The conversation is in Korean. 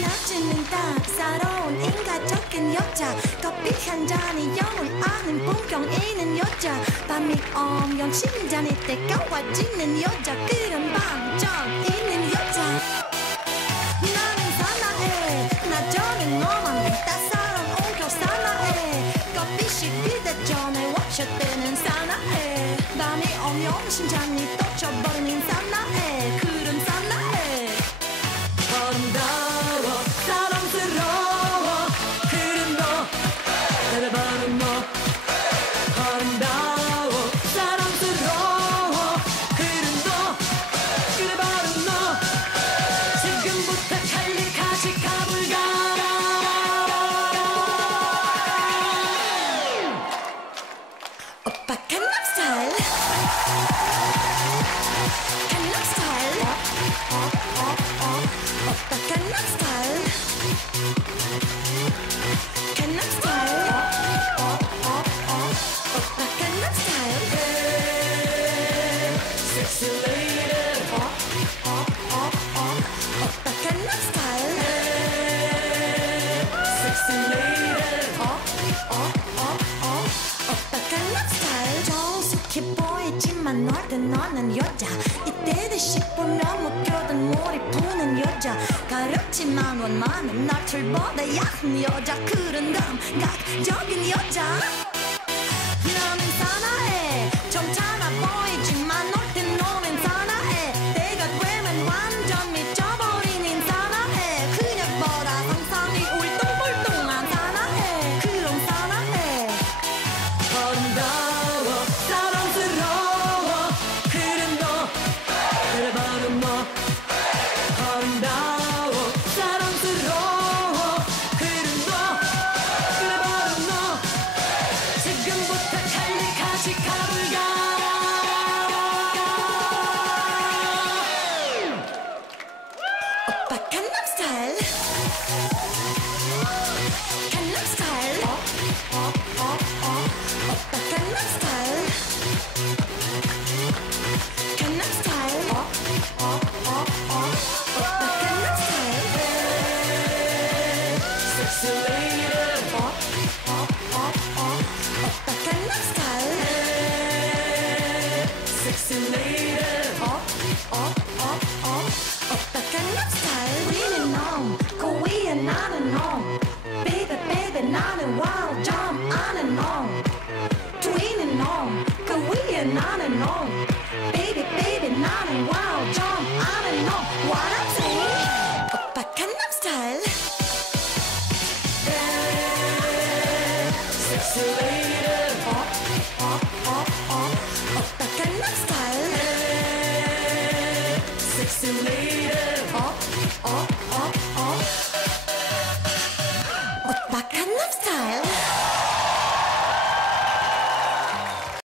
낮에는 따사로운 인간적인 여자 커피 한 잔에 영을 아는 본경있는 여자 밤이 오면 심장이 뜨거워지는 여자 그런 반전 있는 여자 나는 사나해 나 저는 너만 따사로운 온겨 사나해 커피씩 기대 전에 워셔뜨는 사나해 밤이 오면 심장이 떨쳐버리는 사나해 그런 사나해 아름다워 사랑스러워 그런 너 그래 바로 너 아름다워 사랑스러워 그런 너 그래 바로 너 지금부터 달리 같이 가볼까 오빠 강남 스타일 강남 스타일 오빠 강남 스타일 강남 스타일 오빠 강남 스타일 Sexy lady 오빠 강남 스타일 Sexy lady 오빠 강남 스타일 정숙해 보이지만 너는 여자 이때는 10분 넘어껴든 몰입하는 여자 가렵지만 원만한 나틀보다 약한 여자 그런 감각적인 여자 너는 사나해 좀 차나 보이지만 놀 땐 너는 사나해 때가 되면 완전 미쳐버리는 사나해 그녀보다 상상이 울뚱불뚱한 사나해 그런 사나해 아름다워 사랑스러워 그런 너 그래 바로 너 아름다워 사랑스러워 그런 너 그래 바로 너 지금부터 달리 같이 가볼까 오빠 강남 스타일 강남 스타일 오빠 강남 스타일 강남 스타일 오빠 강남 스타일 Sexy lady 오빠 강남 스타일 Sexy lady 오빠 강남 스타일 우리는 놈 그 위에 나는 놈 Baby baby 나는 wow 좀 아는 놈 트위는 놈 그 위에 나는 놈 Baby baby 나는 wow 좀 아는 놈 What I'm saying 오빠 강남 스타일 Sexy lady